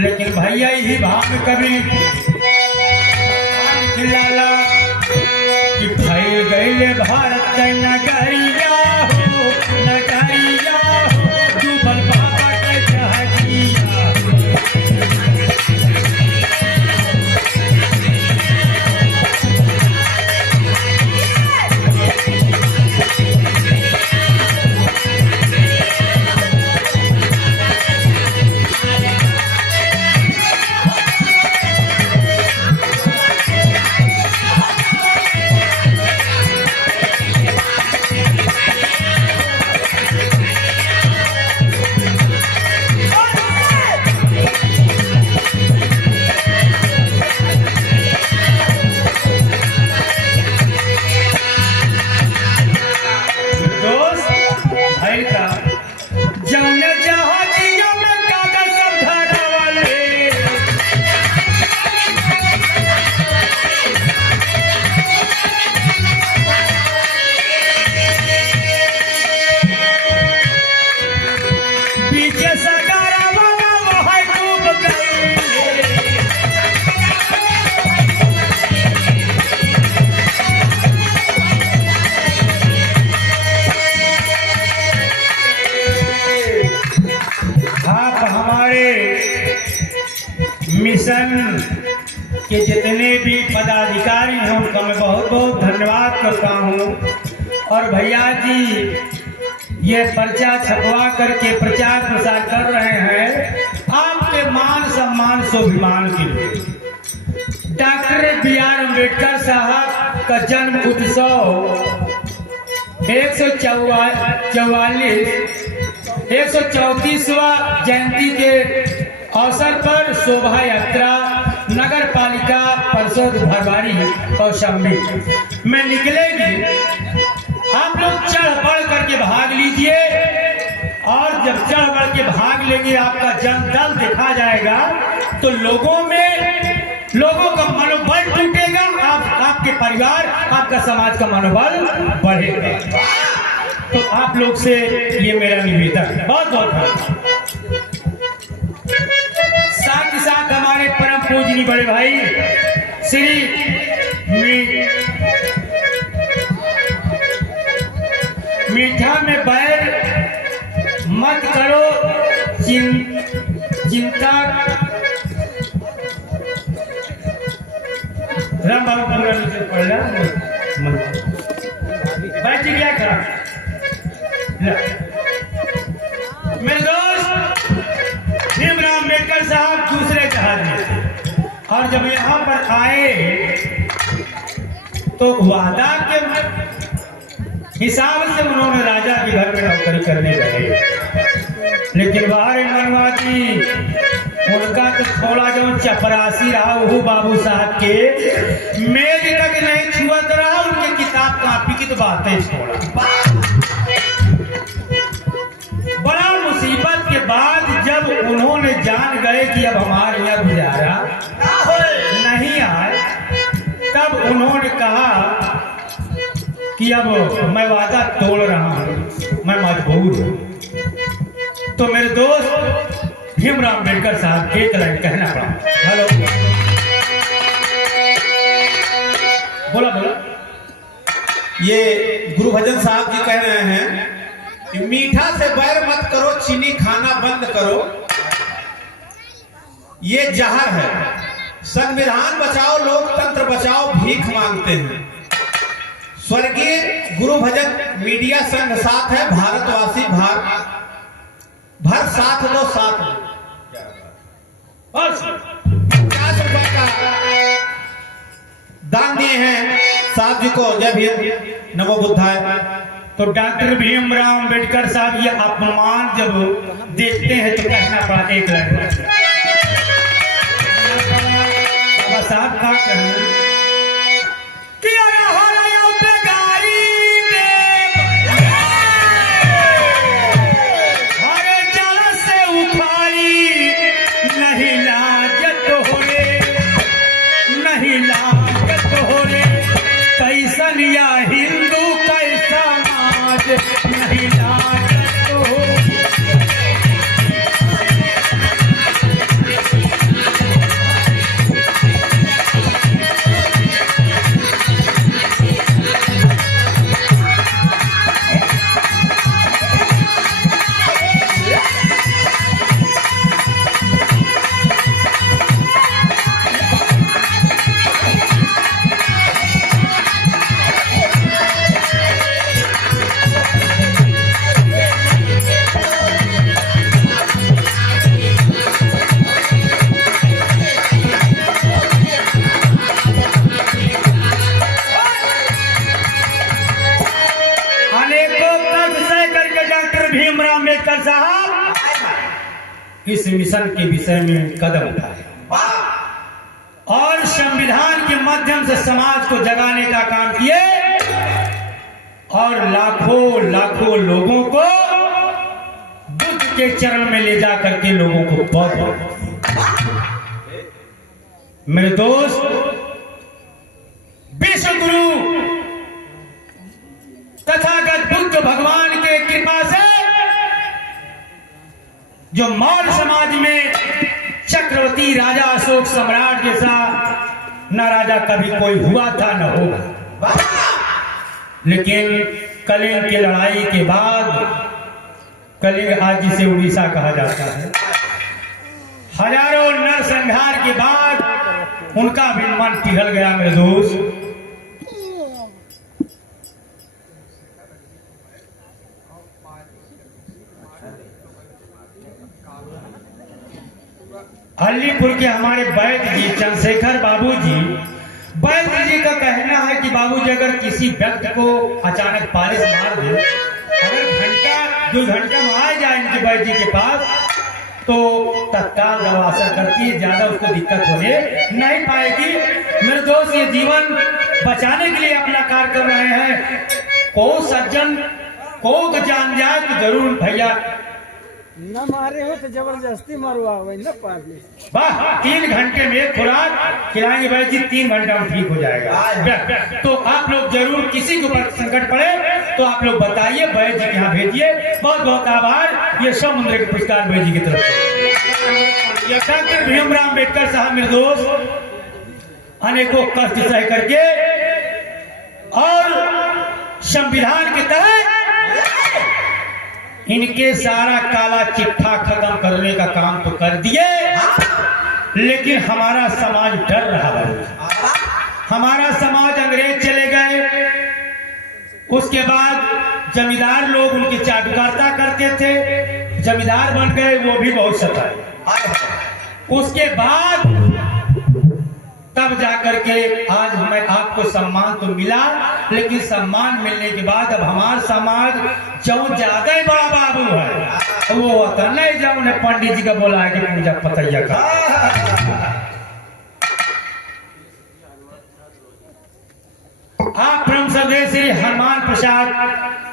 लेकिन भैया यही भाव में कभी लाला कि फैल गए भारत का नगरिया हो डूबल बाबा का जहाजिया पीछे सगारा वाला वो है डूब गई। आप हमारे मिशन के जितने भी पदाधिकारी हैं उनका मैं बहुत बहुत धन्यवाद करता हूं। और भैया जी ये पर्चा छपवा करके प्रचार प्रसार कर रहे हैं आपके मान सम्मान स्वाभिमान के लिए। Doctor B R. अम्बेडकर साहब का जन्म उत्सव 134वां जयंती के अवसर पर शोभा यात्रा नगर पालिका परिषद भरवारी कौशाम्बी में निकलेगी। आप लोग चढ़ बढ़ करके भाग लीजिए और जब चढ़ बढ़ के भाग लेंगे आपका जनदल देखा जाएगा तो लोगों का मनोबल टूटेगा, आपके परिवार आपका समाज का मनोबल बढ़ेगा। तो आप लोग से ये मेरा निवेदन है। बहुत बहुत साथ ही साथ हमारे परम पूजनीय बड़े भाई श्री मीठा में बैर मत करो चिंता राम बाबू पढ़ना बैठ क्या करा मेरे दोस्त भीमराव अम्बेडकर साहब दूसरे जहाज में और जब यहाँ पर आए तो वादा के हिसाब से उन्होंने राजा के घर में नौकरी करने लगे। लेकिन बाहर मनवादी उनका तो थोड़ा जो चपरासी रहा वो बाबू साहब के मेज तक नहीं छुअत रहा, उनके किताब कापी की तो बातें छोड़ा। बड़ा मुसीबत के बाद जब उन्होंने जान गए कि अब हमारे यहाँ गुजारा नहीं आए तब उन्होंने कहा कि अब मैं वादा तोड़ रहा हूं, मैं मजबूर हूं। तो मेरे दोस्त भीमराव अम्बेडकर साहब एक लाइन कहना पड़ा। हेलो बोला बोला। ये गुरु भजन साहब जी कह रहे हैं कि मीठा से बैर मत करो, चीनी खाना बंद करो, ये जहर है। संविधान बचाओ, लोकतंत्र बचाओ, भीख मांगते हैं। स्वर्गीय गुरु भजन मीडिया संघ साथ है, भारतवासी भर साथ दो साथ 50 रुपए का दान दिए हैं साहब जी को। जय भीम, नमो बुद्धाय। तो डॉक्टर भीमराव अम्बेडकर साहब ये अपमान जब देखते हैं तो कहना पड़ा एक लाइन साहब का कहना हिंदू कैसा समाज नहीं लागत हो। अम्बेडकर साहब इस मिशन के विषय में कदम उठाए और संविधान के माध्यम से समाज को जगाने का काम किए और लाखों लाखों लोगों को बुद्ध के चरण में ले जा करके लोगों को बहुत मेरे दोस्त विश्व गुरु तथागत बुद्ध भगवान के कृपा से जो मौर्य समाज में चक्रवर्ती राजा अशोक सम्राट जैसा न राजा कभी कोई हुआ था न होगा। लेकिन कलिंग की लड़ाई के बाद, कलिंग आज जिसे उड़ीसा कहा जाता है, हजारों नरसंहार के बाद उनका भी मन पिघल गया मेरे दोस्त। अलीपुर के हमारे वैद्य जी चंद्रशेखर बाबूजी, वैद्य जी का कहना है कि बाबूजी अगर किसी व्यक्ति को अचानक पालिश मार दे, अगर घंटा 2 घंटे में आ जाए इनके वैद्य जी के पास, तो तत्काल दवा असर करती है, ज्यादा उसको दिक्कत होने नहीं पाएगी। मेरे दोस्त ये जीवन बचाने के लिए अपना कार्य कर रहे हैं। को सज्जन को जान जाए तो जरूर भैया न मारे हो तो जबरदस्ती मरवा न पाले। वाह, 3 घंटे में खुराक खिलाएंगे भाई जी, 3 घंटा में ठीक हो जाएगा। तो आप लोग जरूर किसी को संकट पड़े तो आप लोग बताइए, वैद्य जी के यहाँ भेजिए। बहुत बहुत आभार ये समुद्र के पुरस्कार वैद्य जी की तरफ से। डॉक्टर भीमराव अम्बेडकर साहब मेरे दोस्त अनेकों कष्ट सह करके और संविधान के तहत इनके सारा काला चिट्ठा खत्म करने का काम तो कर दिए, लेकिन हमारा समाज डर रहा है। हमारा समाज अंग्रेज चले गए, उसके बाद जमींदार लोग उनकी चाटुकारिता करते थे, जमींदार बन गए, वो भी बहुत सताए। उसके बाद तब जाकर के आज हमें आपको सम्मान तो मिला, लेकिन सम्मान मिलने के बाद अब हमारा समाज जो ज्यादा ही बड़ा बाबू है वो होता नहीं, जब उन्हें पंडित जी का बोला है कि पूजा पतैया का। आप ब्रह्म सदेश श्री हनुमान प्रसाद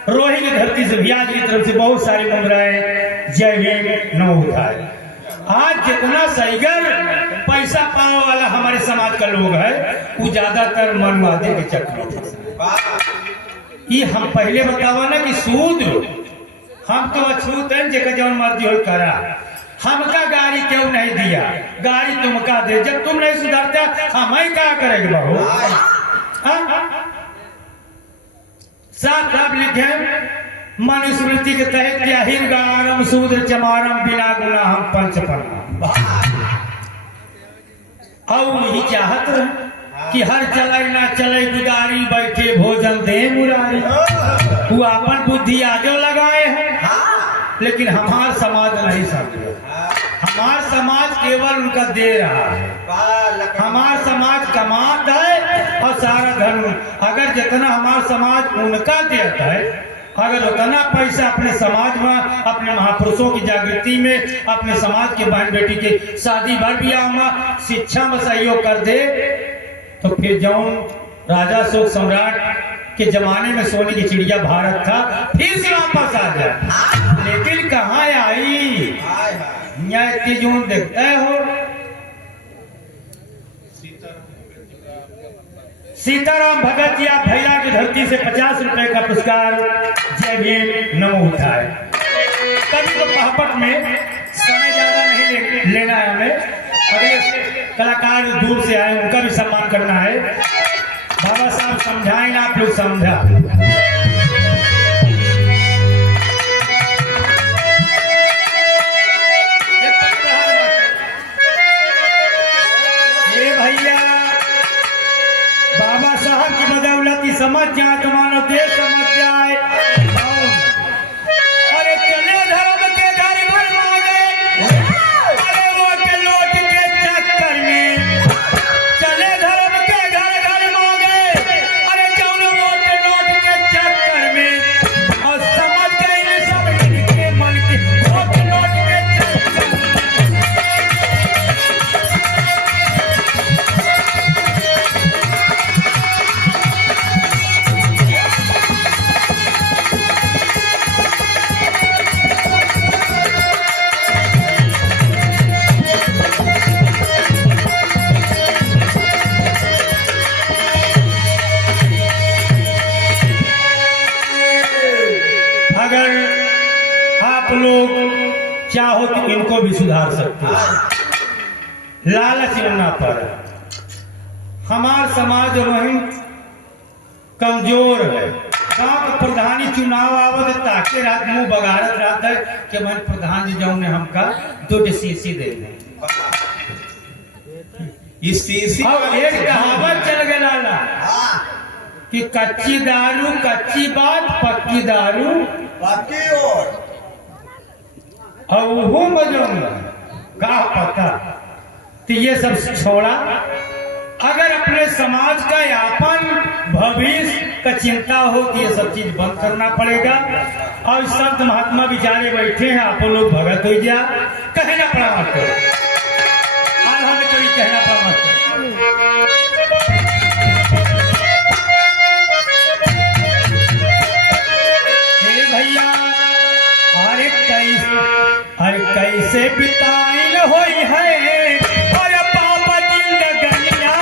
रोही की धरती से भैया जी की तरफ से बहुत सारी मुद्राएं जय भीम नमो बुद्धाय। आज जितना सहीगर पैसा पाने वाला हमारे समाज का लोग है वो ज्यादातर मनवादे के चक्कर। ये हम पहले बतावा ना कि सूद हम तो अछूत है जेकर जौन मर्जी हो करा, हमका गाड़ी क्यों नहीं दिया, गाड़ी तुमका दे, जब तुम नहीं सुधरता हम ही क्या करेंगे बहू। साफ साफ लिखे मनुस्मृति के तहत क्या हिर गारम सूद्र चमारम बिना गुना हम पंच पन्ना। और यही चाहत कि हर चले ना चले गुदारी बैठे भोजन दे मुरारी। वो अपन बुद्धि आगे लगाए हैं, लेकिन हमारा समाज नहीं समझे। हमारा समाज केवल उनका दे रहा है, हमारा समाज कमाता है और सारा धर्म। अगर जितना हमारा समाज उनका देता है, अगर उतना पैसा अपने समाज में, अपने महापुरुषों की जागृति में, अपने समाज के बहन बेटी के शादी भर ब्याह में, शिक्षा में सहयोग कर दे, तो फिर जौन राजा अशोक सम्राट के जमाने में सोने की चिड़िया भारत था फिर से वापस आ जाए। लेकिन कहाँ आई न्याय जोन देखते हो। सीताराम भगत जी आप भैया की धरती से 50 रुपए का पुरस्कार जय भीम नमो बुद्धाय। कभी तो पहापट में समय ज्यादा नहीं लेना है हमें, अगले कलाकार दूर से आए उनका भी सम्मान करना है। बाबा साहब समझाएंगे, आप लोग समझा। ये भैया बाबा साहब की बदौलत ही समझ जाए, तुम्हारा देश समझ जाए। अरे चले धर्म के घर भर मांगे, अरे वो के लौट के चक्कर में चले धर्म के घर घर मांगे। अरे जौन वो के चाहो तो इनको भी सुधार सकते हो। लालच ना पर हमार समाज वही कमजोर है। गांव के प्रधानी चुनाव आवत ताके रात मुंह बगाड़त रहता है कि मैं प्रधान जी जाऊं ने हमका 2 सीसी दे दें। इस सीसी अब एक कहावत चल गया लाला कि कच्ची दारू कच्ची बात पक्की दारू बाकी और और वो मजो का पता। तो ये सब छोड़ा, अगर अपने समाज का यापन भविष्य का चिंता हो तो ये सब चीज बंद करना पड़ेगा। और संत महात्मा बिचारे बैठे हैं, आप लोग भगत हो जा कहना पड़ा मत करो, आज हमें कोई कहना पड़ा मत करो। हे भैया अरे कैसे बिताइल होई है और बाबा जिंदगनिया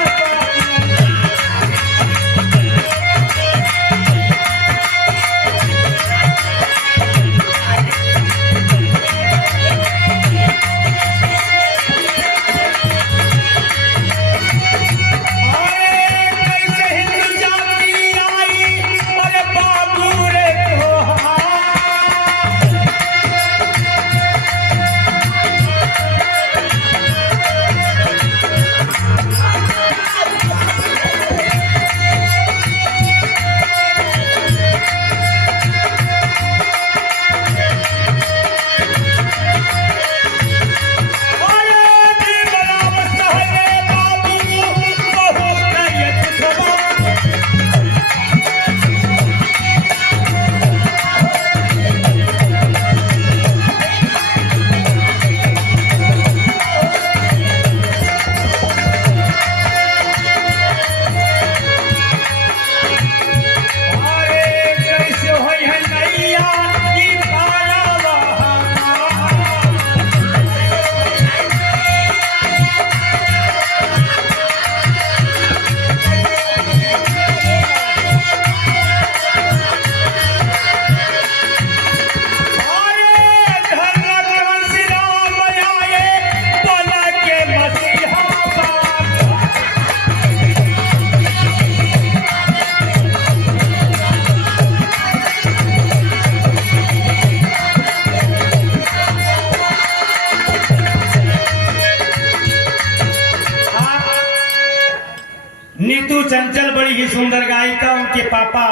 नीतू चंचल बड़ी ही सुंदर गायिका, उनके पापा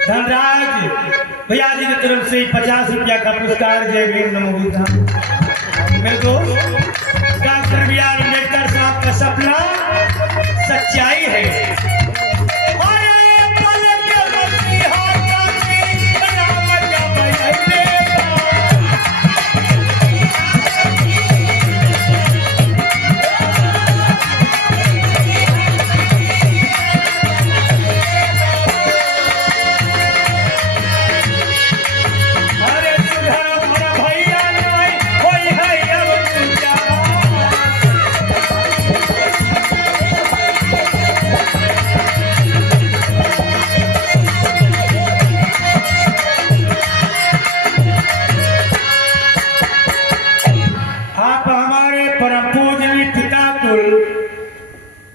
धनराज भैया जी की तरफ से 50 रुपया का पुरस्कार। जय भीम नमो बुद्धाय। मेरे दोस्त डॉक्टर बी आर अम्बेडकर साहब का सपना सच्चाई है।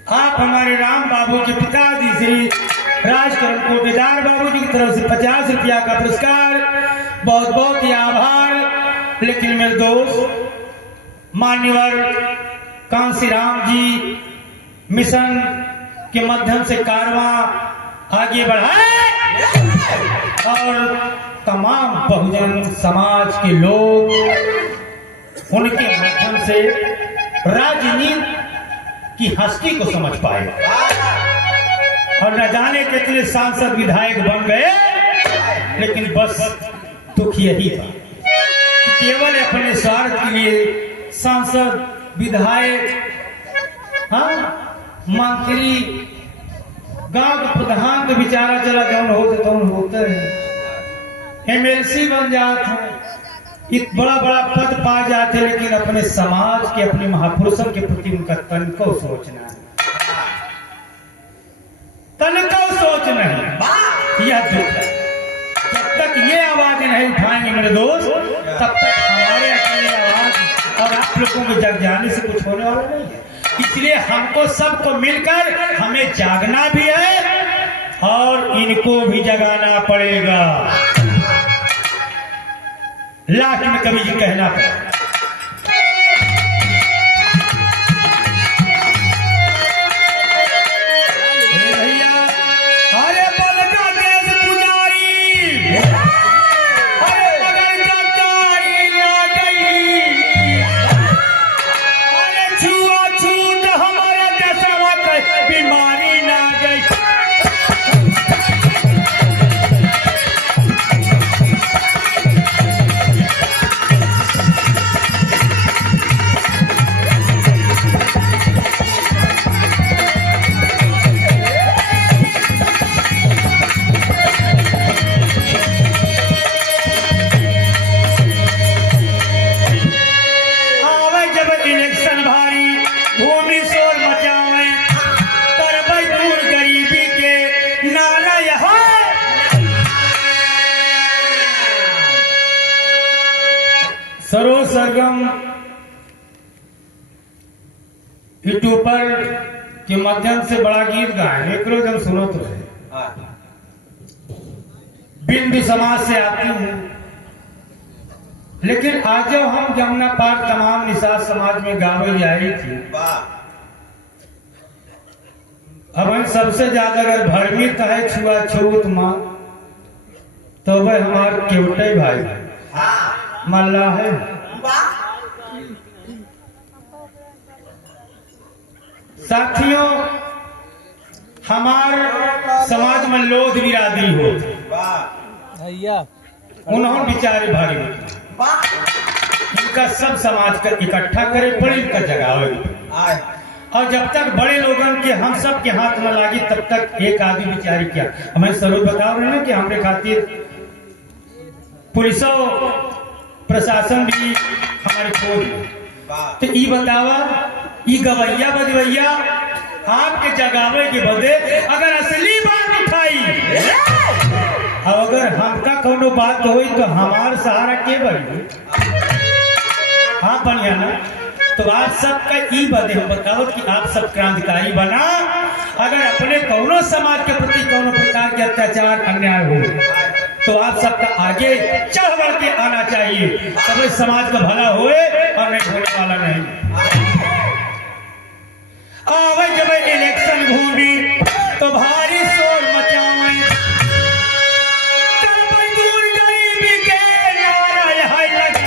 आप हमारे राम बाबू के पिताजी श्री राजकरण कोटेदार बाबू जी की तरफ से 50 रुपया का पुरस्कार। बहुत बहुत ही आभार। लेकिन मेरे दोस्त मान्यवर कांसीराम जी मिशन के माध्यम से कारवां आगे बढ़ाए और तमाम बहुजन समाज के लोग उनके माध्यम से राजनीति की हस्ती को समझ पाए और न जाने कितने सांसद विधायक बन गए। लेकिन बस दुख यही था कि केवल अपने स्वार्थ के लिए सांसद विधायक, हाँ मंत्री, गांव का प्रधान तो बेचारा चला जौन होते हैं, MLC बन जाता है, एक बड़ा बड़ा पद पा जाते, लेकिन अपने समाज के अपने महापुरुषों के प्रति उनका तनको सोचना है, तनको सोचना है, यह दुख है। जब तक ये आवाज नहीं उठाएंगे मेरे दोस्त, तब तक हमारे आप लोगों को जग जाने से कुछ होने वाला नहीं है। इसलिए हमको सबको मिलकर हमें जागना भी है और इनको भी जगाना पड़ेगा। लास्ट में कवि जी कहना पड़ेगा, सरो सरगम यूट्यूबर के माध्यम से बड़ा गीत गाए, एक रोज हम सुनो तो बिंदु समाज से आती हूँ, लेकिन आज जब हम जमुना पार तमाम निषाद समाज में गावे आई थी, अब हम सबसे ज्यादा अगर भ्रमित है छुआछूत माँ तो वह हमारे केवटे भाई मल्ला है। साथियों, हमारे समाज में लोध बिरादरी हो, उन्होंने बेचारे भारी इनका सब समाज का इकट्ठा करे पड़े, इनका जगावे। और जब तक बड़े लोगों के हम सब के हाथ में लागी तब तक एक आदमी बेचारी क्या, हमें सरोज बताओ रहे ना कि हमने खातिर पुलिसों प्रशासन भी हमारे खोज। तो ई बतावा, ई गवैया बजवैया आपके जगावे के बदे अगर असली बात उठाई और अगर हमका कोनो बात हुई तो हमार सहारा के बनी। हाँ बढ़िया ना, तो आप सबका ई बदे हम बताओ कि आप सब क्रांतिकारी बना। अगर अपने कोनो समाज के प्रति कोनो प्रकार के अत्याचार अन्याय हो तो आप सबका आगे चढ़ बढ़ के आना चाहिए, तब समाज का भला होए और नहीं होने वाला नहीं। आवे जब इलेक्शन घूमी तो भारी शोर मचावे, कर मजदूर गरीबी के नारा यहाँ लगे।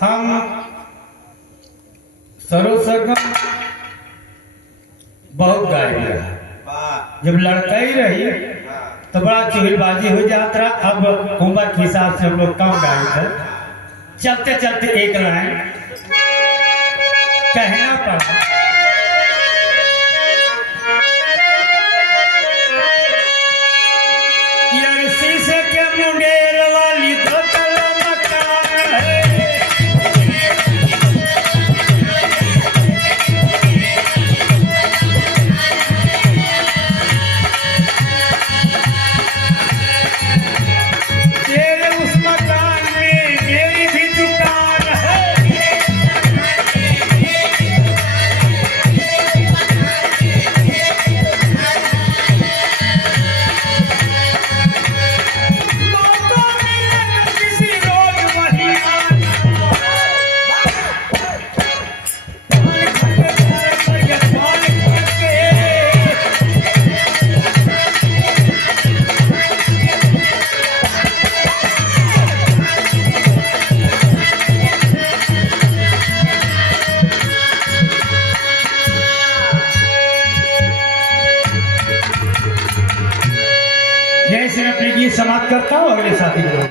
हम सरो सरगम बहुत गाए, जब लड़काई रही तो बड़ा चुहलबाजी हो जाता रहा। अब उम्र के हिसाब से हम लोग कम गाए थे, चलते चलते एक लाइन कहना पड़ा, शीशे के मुंडेर वाली तो यहीं से मैं अपनी गीत समाप्त करता हूँ। अगले साथी को